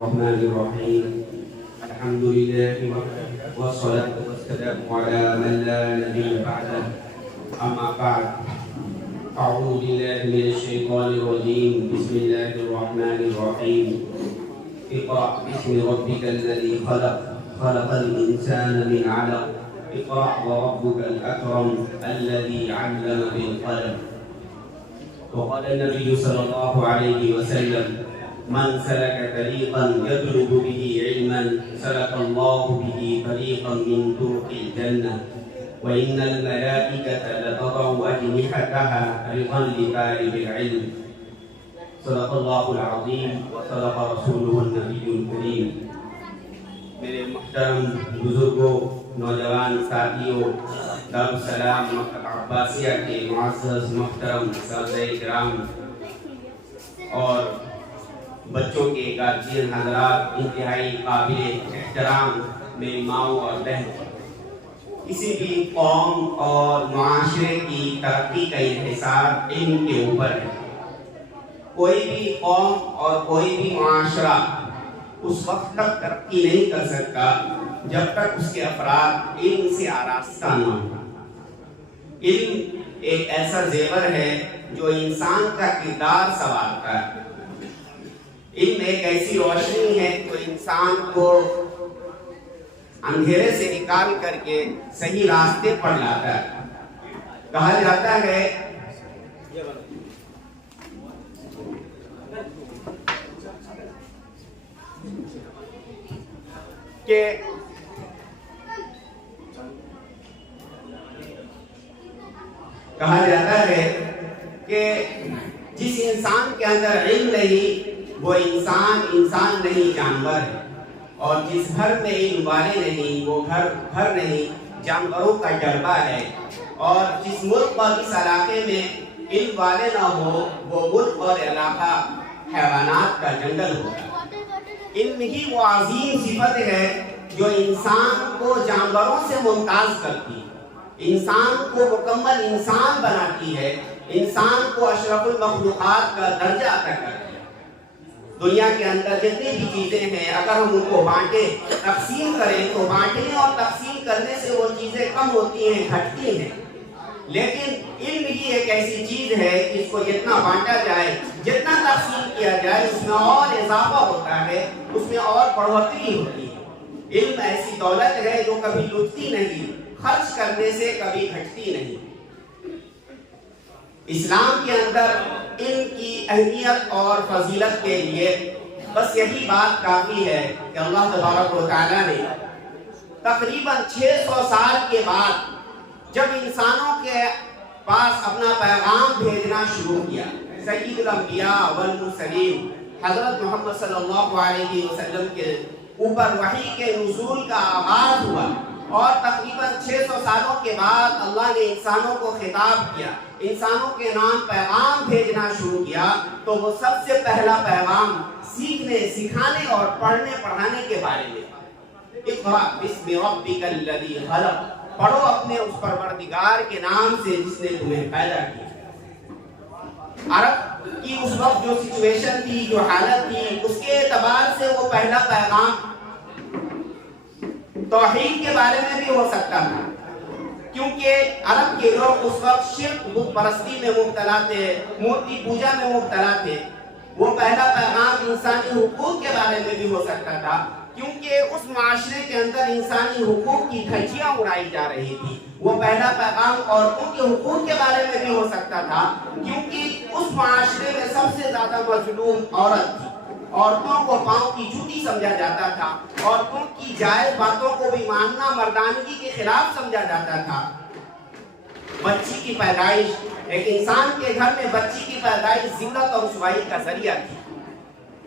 الرحمن الرحيم الحمد لله والصلاة والسلام على من لا نبي بعده أما بعد أعوذ بالله من الشيطان الرجيم بسم الله الرحمن الرحيم اقرأ باسم ربك الذي خلق خلق الإنسان من علق اقرأ وربك الأكرم الذي علم بالقلم وقال النبي صلى الله عليه وسلم من سلك طريقا يطلب به علما سلك الله به طريقا من طرق الجنة وإن الملائكة لتضع أجنحتها رضا لطالب العلم صدق الله العظيم وصدق رسوله النبي الكريم. میرے محترم بزرگوں، نوجوان ساتھیوں، دارالسلام مکتب عباسیہ کے معزز محترم اساتذہ کرام اور بچوں کے گارجین حضرات، انتہائی قابل احترام میری ماؤں اور بہن، کسی بھی قوم اور معاشرے کی ترقی کا انحصار علم کے اوپر ہے. کوئی بھی قوم اور کوئی بھی معاشرہ اس وقت تک ترقی نہیں کر سکتا جب تک اس کے افراد علم سے آراستہ نہ ہوں. علم ایک ایسا زیور ہے جو انسان کا کردار سنوارتا ہے. علم ایک ایسی روشنی ہے جو انسان کو اندھیرے سے نکال کر کے صحیح راستے پر لاتا ہے. کہا جاتا ہے کہ جس انسان کے اندر علم نہیں وہ انسان نہیں، جانور ہے. اور جس گھر میں علم والے نہیں وہ گھر نہیں، جانوروں کا جڑبہ ہے. اور جس ملک اور اس علاقے میں علم والے نہ ہو وہ ملک اور علاقہ حیوانات کا جنگل ہوگا. علم ہی وہ عظیم صفت ہے جو انسان کو جانوروں سے ممتاز کرتی ہے، انسان کو مکمل انسان بناتی ہے، انسان کو اشرف المخلوقات کا درجہ عطا کرتی ہے. دنیا کے اندر جتنی بھی چیزیں ہیں اگر ہم ان کو بانٹیں، تقسیم کریں تو بانٹنے اور تقسیم کرنے سے وہ چیزیں کم ہوتی ہیں، گھٹتی ہیں. لیکن علم ہی ایک ایسی چیز ہے کہ اس کو جتنا بانٹا جائے، جتنا تقسیم کیا جائے، اس میں اور اضافہ ہوتا ہے، اس میں اور بڑھوتری ہوتی ہے. علم ایسی دولت ہے جو کبھی لٹتی نہیں، خرچ کرنے سے کبھی گھٹتی نہیں. اسلام کے اندر علم کی اہمیت اور فضیلت کے لیے بس یہی بات کافی ہے کہ اللہ تبارک و تعالیٰ نے تقریباً 600 سال کے بعد جب انسانوں کے پاس اپنا پیغام بھیجنا شروع کیا، سید الانبیاء والمرسلین حضرت محمد صلی اللہ علیہ وسلم کے اوپر وحی کے نزول کا آغاز ہوا اور تقریباً 600 سالوں کے بعد اللہ نے انسانوں کو خطاب کیا، انسانوں کے نام پیغام بھیجنا شروع کیا. تو وہ سب سے پہلا پیغام سیکھنے، سکھانے اور پڑھنے پڑھانے کے بارے میں. اقرأ باسم ربک الذی خلق، پڑھو اپنے اس پروردگار کے نام سے جس نے تمہیں پیدا کیا. عرب کی اس وقت جو سچویشن تھی، جو حالت تھی، اس کے اعتبار سے وہ پہلا پیغام توحید کے بارے میں بھی ہو سکتا تھا، کیونکہ عرب کے لوگ اس وقت شرک، بت پرستی میں مبتلا تھے، مورتی پوجا میں مبتلا تھے. وہ پہلا پیغام انسانی حقوق کے بارے میں بھی ہو سکتا تھا، کیونکہ اس معاشرے کے اندر انسانی حقوق کی دھجیاں اڑائی جا رہی تھی. وہ پہلا پیغام عورتوں کے حقوق کے بارے میں بھی ہو سکتا تھا، کیونکہ اس معاشرے میں سب سے زیادہ مظلوم عورت تھی. عورتوں کو پاؤں کی جوتی سمجھا جاتا تھا، عورتوں کی جائز باتوں کو بھی ماننا مردانگی کے خلاف سمجھا جاتا تھا. بچی کی پیدائش، ایک انسان کے گھر میں بچی کی پیدائش ذلت اور رسوائی کا ذریعہ تھی.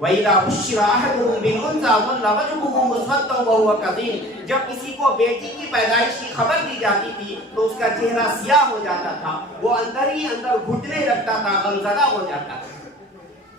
وَإِذَا بُشِّرَ أَحَدُهُم بِالْأُنثَىٰ ظَلَّ وَجْهُهُ مُسْوَدًّا وَهُوَ كَظِيمٌ، جب کسی کو بیٹی کی پیدائش کی خبر دی جاتی تھی تو اس کا چہرہ سیاہ ہو جاتا تھا، وہ اندر ہی اندر گھٹنے لگتا تھا، غمزدہ ہو جاتا تھا.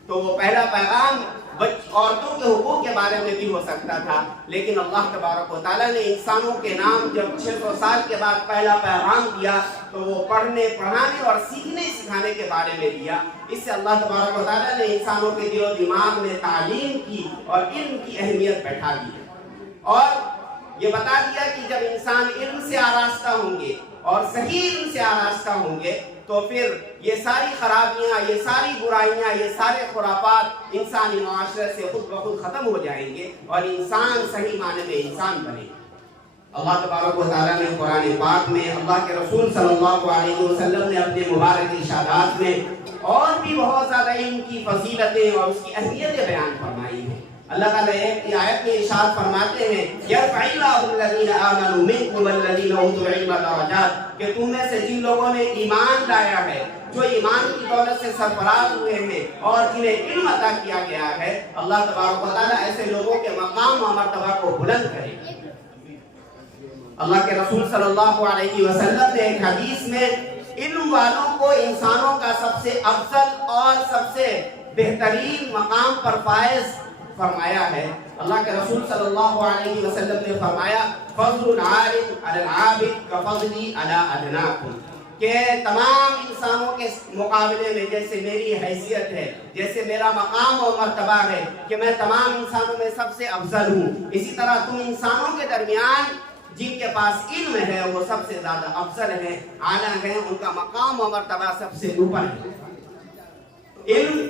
تو وہ پہلا پیغام عورتوں کے حقوق کے بارے میں بھی ہو سکتا تھا، لیکن اللہ تبارک و تعالیٰ نے انسانوں کے نام جب 600 سال کے بعد پہلا پیغام دیا تو وہ پڑھنے پڑھانے اور سیکھنے سکھانے کے بارے میں دیا۔ اس سے اللہ تبارک و تعالیٰ نے انسانوں کے دل و دماغ میں تعلیم کی اور علم کی اہمیت بیٹھا دی، اور یہ بتا دیا کہ جب انسان علم سے آراستہ ہوں گے اور صحیح علم سے آراستہ ہوں گے تو پھر یہ ساری خرابیاں، یہ ساری برائیاں، یہ سارے خرافات انسانی معاشرے سے خود بخود ختم ہو جائیں گے اور انسان صحیح معنی میں انسان بنے گا۔ اللہ تبارک و تعالیٰ نے قرآن پاک میں اللہ کے رسول صلی اللہ علیہ وسلم نے اپنے مبارک ارشادات میں اور بھی بہت زیادہ علم کی فضیلتیں اور اس کی اہمیتیں بیان فرمائی ہیں۔ اللہ تعالیٰ ایک آیت میں ارشاد فرماتے ہیں یرفع اللہ الذین آمنوا منکم والذین اوتوا العلم درجات، کہ تم میں سے جن لوگوں نے ایمان لایا ہے، جو ایمان کی دولت سے سرفراز ہوئے ہیں اور جنہیں علم عطا کیا گیا ہے، اللہ تبارک و تعالیٰ ایسے لوگوں کے مقام و مرتبہ کو بلند کرے گا۔ اللہ کے رسول صلی اللہ علیہ وسلم نے ایک حدیث میں علم والوں کو انسانوں کا سب سے افضل اور سب سے بہترین مقام پر فائز فرمایا ہے۔ اللہ کے رسول صلی اللہ علیہ وسلم نے فرمایا فضل العالم علی العابد کفضلی علی ادناکم، کہ تمام انسانوں کے مقابلے میں جیسے میری حیثیت ہے، جیسے میرا مقام و مرتبہ ہے کہ میں تمام انسانوں میں سب سے افضل ہوں، اسی طرح تم انسانوں کے درمیان جن کے پاس علم ہے وہ سب سے زیادہ افضل ہیں، اعلیٰ ہیں، ان کا مقام و مرتبہ سب سے اوپر ہے۔ علم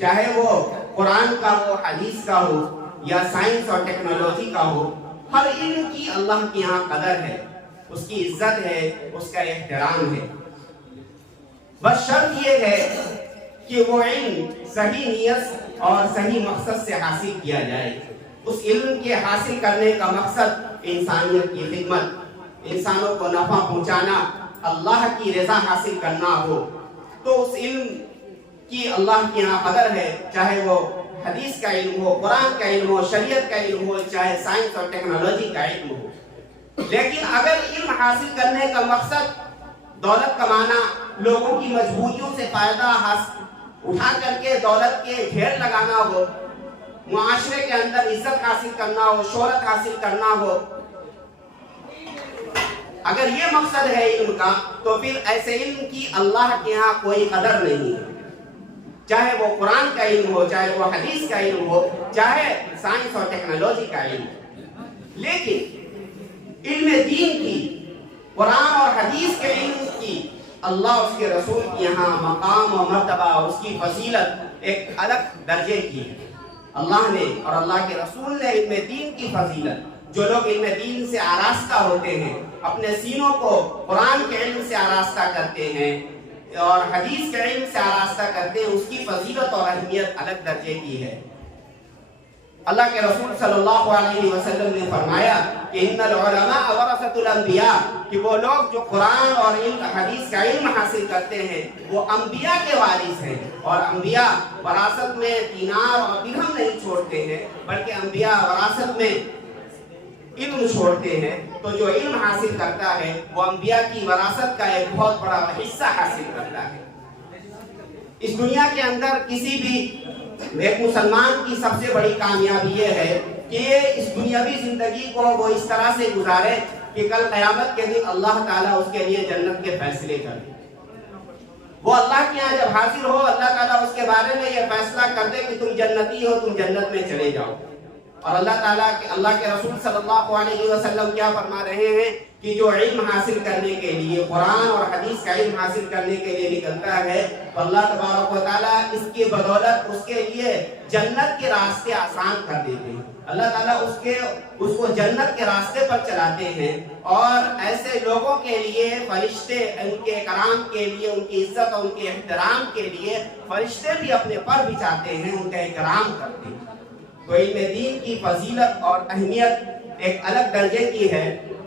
چاہے وہ قرآن کا ہو، حدیث کا ہو یا سائنس اور ٹیکنالوجی کا ہو، ہر علم کی اللہ کے یہاں قدر ہے، اس کی عزت ہے، اس کا احترام ہے۔ بس شرط یہ ہے کہ وہ علم صحیح نیت اور صحیح مقصد سے حاصل کیا جائے۔ اس علم کے حاصل کرنے کا مقصد انسانیت کی خدمت، انسانوں کو نفع پہنچانا، اللہ کی رضا حاصل کرنا ہو تو اس علم کی اللہ کے یہاں قدر ہے، چاہے وہ حدیث کا علم ہو، قرآن کا علم ہو، شریعت کا علم ہو، چاہے سائنس اور ٹیکنالوجی کا علم ہو۔ لیکن اگر علم حاصل کرنے کا مقصد دولت کمانا، لوگوں کی مجبوریوں سے فائدہ اٹھا کر کے دولت کے ڈھیر لگانا ہو، معاشرے کے اندر عزت حاصل کرنا ہو، شہرت حاصل کرنا ہو، اگر یہ مقصد ہے علم کا تو پھر ایسے علم کی اللہ کے ہاں کوئی قدر نہیں ہے، چاہے وہ قرآن کا علم ہو، چاہے وہ حدیث کا علم ہو، چاہے سائنس اور ٹیکنالوجی کا علم ہو۔ لیکن علم دین کی، قرآن اور حدیث کے علم کی اللہ اس کے رسول کے یہاں مقام و مرتبہ، اس کی فضیلت ایک الگ درجے کی ہے۔ اللہ نے اور اللہ کے رسول نے علم دین کی فضیلت، جو لوگ علم دین سے آراستہ ہوتے ہیں، اپنے سینوں کو قرآن کے علم سے آراستہ کرتے ہیں اور حدیث کے علم سے آراستہ کرتے ہیں، اس کی فضیلت اور اہمیت الگ درجے کی ہے۔ اللہ کے رسول صلی اللہ علیہ وسلم نے فرمایا کہ ان العلماء ورثۃ الانبیاء، کہ وہ لوگ جو قرآن اور حدیث کا علم حاصل کرتے ہیں وہ انبیاء کے وارث ہیں، اور انبیاء وراثت میں دینار اور درہم نہیں چھوڑتے ہیں بلکہ انبیاء وراثت میں علم چھوڑتے ہیں۔ تو جو علم حاصل کرتا ہے وہ انبیاء کی وراثت کا ایک بہت بڑا حصہ حاصل کرتا ہے۔ اس دنیا کے اندر کسی بھی ایک مسلمان کی سب سے بڑی کامیابی یہ ہے کہ اس دنیاوی زندگی کو وہ اس طرح سے گزارے کہ کل قیامت کے دن اللہ تعالیٰ اس کے لیے جنت کے فیصلے کرے۔ وہ اللہ کے یہاں جب حاضر ہو، اللہ تعالیٰ اس کے بارے میں یہ فیصلہ کر دے کہ تم جنتی ہو، تم جنت میں چلے جاؤ۔ اور اللہ کے رسول صلی اللہ علیہ وسلم کیا فرما رہے ہیں کہ جو علم حاصل کرنے کے لیے، قرآن اور حدیث کا علم حاصل کرنے کے لیے نکلتا ہے تو اللہ تبارک و تعالیٰ اس کی بدولت اس کے لیے جنت کے راستے آسان کر دیتے ہیں۔ اللہ تعالیٰ اس کو جنت کے راستے پر چلاتے ہیں، اور ایسے لوگوں کے لیے فرشتے ان کے کرام کے لیے، ان کی عزت اور ان کے احترام کے لیے فرشتے بھی اپنے پر بچھاتے ہیں، ان کا اکرام کرتے ہیں۔ تو علم دین کی فضیلت اور اہمیت ایک الگ درجے کی ہے۔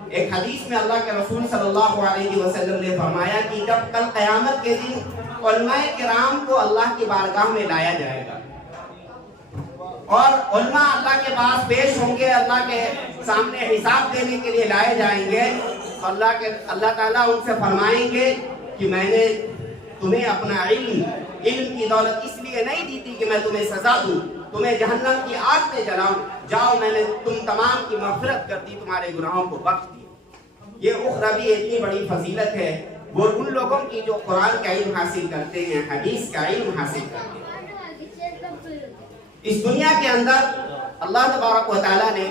ایک حدیث میں اللہ کے رسول صلی اللہ علیہ وسلم نے فرمایا کہ جب کل قیامت کے دن علماء کرام کو اللہ کی بارگاہ میں لایا جائے گا اور علماء اللہ کے پاس پیش ہوں گے، اللہ کے سامنے حساب دینے کے لیے لائے جائیں گے، اللہ تعالیٰ ان سے فرمائیں گے کہ میں نے تمہیں اپنا علم کی دولت اس لیے نہیں دی تھی کہ میں تمہیں سزا دوں، تمہیں جہنم کی آگ میں جلاؤں، جاؤ میں نے تم تمام کی مغفرت کر دی، تمہارے گناہوں کو بخش دیا۔ یہ اخروی اتنی بڑی فضیلت ہے وہ ان لوگوں کی جو قرآن کا علم حاصل کرتے ہیں، حدیث کا علم حاصل کرتے ہیں۔ اس دنیا کے اندر اللہ تبارک و تعالیٰ نے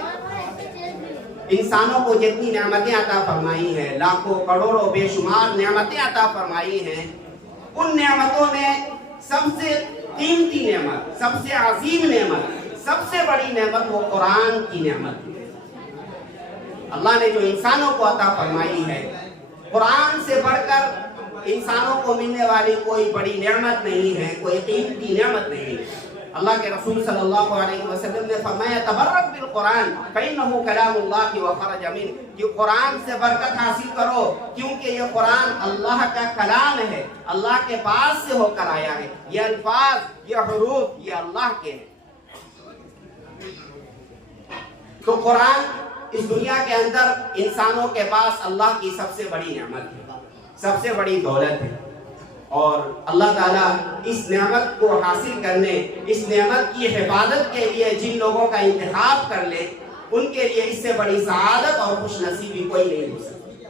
انسانوں کو جتنی نعمتیں عطا فرمائی ہیں، لاکھوں کروڑوں بے شمار نعمتیں عطا فرمائی ہیں، ان نعمتوں میں سب سے قیمتی نعمت، سب سے عظیم نعمت، سب سے بڑی نعمت وہ قرآن کی نعمت ہے۔ اللہ نے جو انسانوں کو عطا فرمائی ہے، قرآن سے بڑھ کر انسانوں کو ملنے والی کوئی بڑی نعمت نہیں ہے، کوئی قیمتی نعمت نہیں ہے۔ اللہ کے رسول صلی اللہ علیہ وسلم نے فرمایا تبرک بالقرآن فإنه کلام اللہ وخرج منہ، کہ قرآن سے برکت حاصل کرو کیونکہ یہ قرآن اللہ کا کلام ہے، اللہ کے پاس سے ہو کر آیا ہے، یہ الفاظ، یہ حروف، یہ اللہ کے ہیں۔ تو قرآن اس دنیا کے اندر انسانوں کے پاس اللہ کی سب سے بڑی نعمت ہے، سب سے بڑی دولت ہے، اور اللہ تعالیٰ اس نعمت کو حاصل کرنے، اس نعمت کی حفاظت کے لیے جن لوگوں کا انتخاب کر لے، ان کے لیے اس سے بڑی سعادت اور خوش نصیبی کوئی نہیں ہو سکتی۔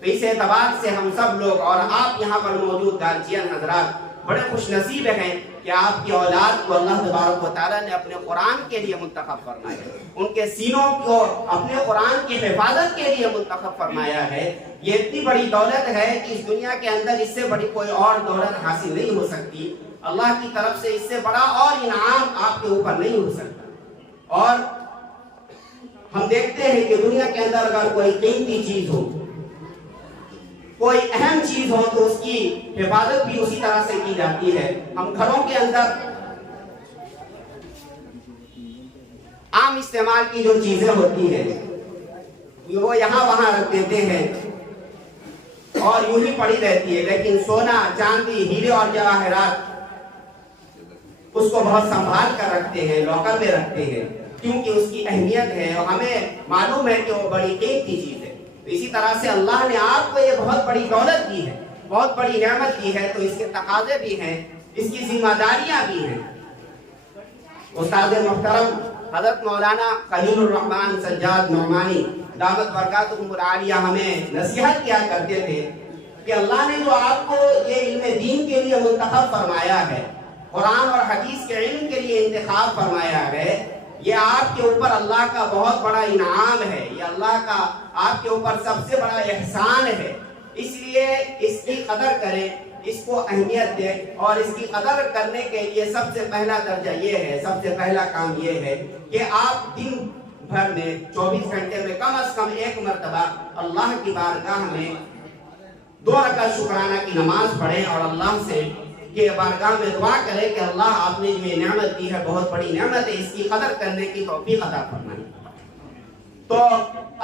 تو اس اعتبار سے ہم سب لوگ اور آپ یہاں پر موجود گارجین حضرات بڑے خوش نصیب ہیں کہ آپ کی اولاد کو اللہ تبارک و تعالیٰ نے اپنے قرآن کے لیے منتخب فرمایا ہے، ان کے سینوں کو اپنے قرآن کی حفاظت کے لیے منتخب فرمایا ہے۔ یہ اتنی بڑی دولت ہے کہ اس دنیا کے اندر اس سے بڑی کوئی اور دولت حاصل نہیں ہو سکتی، اللہ کی طرف سے اس سے بڑا اور انعام آپ کے اوپر نہیں ہو سکتا۔ اور ہم دیکھتے ہیں کہ دنیا کے اندر اگر کوئی قیمتی چیز ہو، کوئی اہم چیز ہو تو اس کی حفاظت بھی اسی طرح سے کی جاتی ہے۔ ہم گھروں کے اندر عام استعمال کی جو چیزیں ہوتی ہیں وہ یہاں وہاں رکھ دیتے ہیں اور یوں ہی پڑی رہتی ہے، لیکن سونا، چاندی، ہیرے اور جواہرات اس کو بہت سنبھال کر رکھتے ہیں، لاکر میں رکھتے ہیں، کیونکہ اس کی اہمیت ہے اور ہمیں معلوم ہے کہ وہ بڑی قیمتی چیز ہے۔ اسی طرح سے اللہ نے آپ کو یہ بہت بڑی دولت دی ہے، بہت بڑی نعمت دی ہے، تو اس کے تقاضے بھی ہیں، اس کی ذمہ داریاں بھی ہیں۔ استاد محترم حضرت مولانا خلیل الرحمن سجاد نعمانی دامت برکاتہم العالیہ ہمیں نصیحت کیا کرتے تھے کہ اللہ نے جو آپ کو یہ علم دین کے لیے منتخب فرمایا ہے، قرآن اور حدیث کے علم کے لیے انتخاب فرمایا ہے، یہ آپ کے اوپر اللہ کا بہت بڑا انعام ہے، یہ اللہ کا آپ کے اوپر سب سے بڑا احسان ہے، اس لیے اس کی قدر کریں، اس کو اہمیت دیں، اور اس کی قدر کرنے کے لیے سب سے پہلا درجہ یہ ہے، سب سے پہلا کام یہ ہے کہ آپ دن بھر میں 24 گھنٹے میں کم از کم ایک مرتبہ اللہ کی بارگاہ میں 2 رکعت شکرانہ کی نماز پڑھیں اور اللہ سے کہ بارگاہ میں دعا کرے کہ اللہ آپ نے جو یہ نعمت دی ہے بہت بڑی نعمت ہے، اس کی قدر کرنے کی توفیق عطا فرمائے۔ تو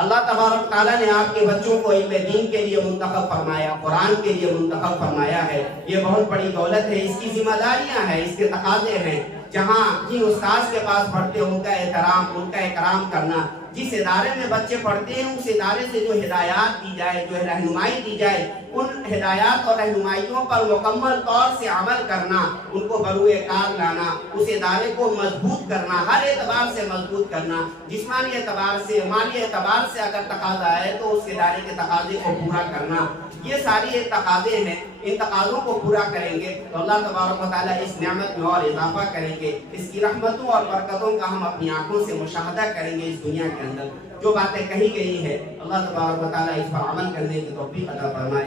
اللہ تبارک تعالیٰ نے آپ کے بچوں کو علم دین کے لیے منتخب فرمایا، قرآن کے لیے منتخب فرمایا ہے، یہ بہت بڑی دولت ہے، اس کی ذمہ داریاں ہیں، اس کے تقاضے ہیں۔ جہاں جن استاذ کے پاس پڑھتے ہیں ان کا احترام، ان کا اکرام کرنا، جس ادارے میں بچے پڑھتے ہیں اس ادارے سے جو ہدایات دی جائے، جو رہنمائی دی جائے، ان ہدایات اور رہنمائیوں پر مکمل طور سے عمل کرنا، ان کو بروئے کار لانا، اس ادارے کو مضبوط کرنا، ہر اعتبار سے مضبوط کرنا، جسمانی اعتبار سے، مالی اعتبار سے اگر تقاضا ہے تو اس ادارے کے تقاضے کو پورا کرنا، یہ ساری تقاضے ہیں۔ ان تقاضوں کو پورا کریں گے تو اللہ تبارک و تعالیٰ اس نعمت میں اور اضافہ کریں گے، اس کی رحمتوں اور برکتوں کا ہم اپنی آنکھوں سے مشاہدہ کریں گے۔ اس دنیا کے اندر جو باتیں کہی گئی ہیں اللہ تبارک و تعالیٰ اس پر عمل کرنے کی توفیق عطا فرمائے۔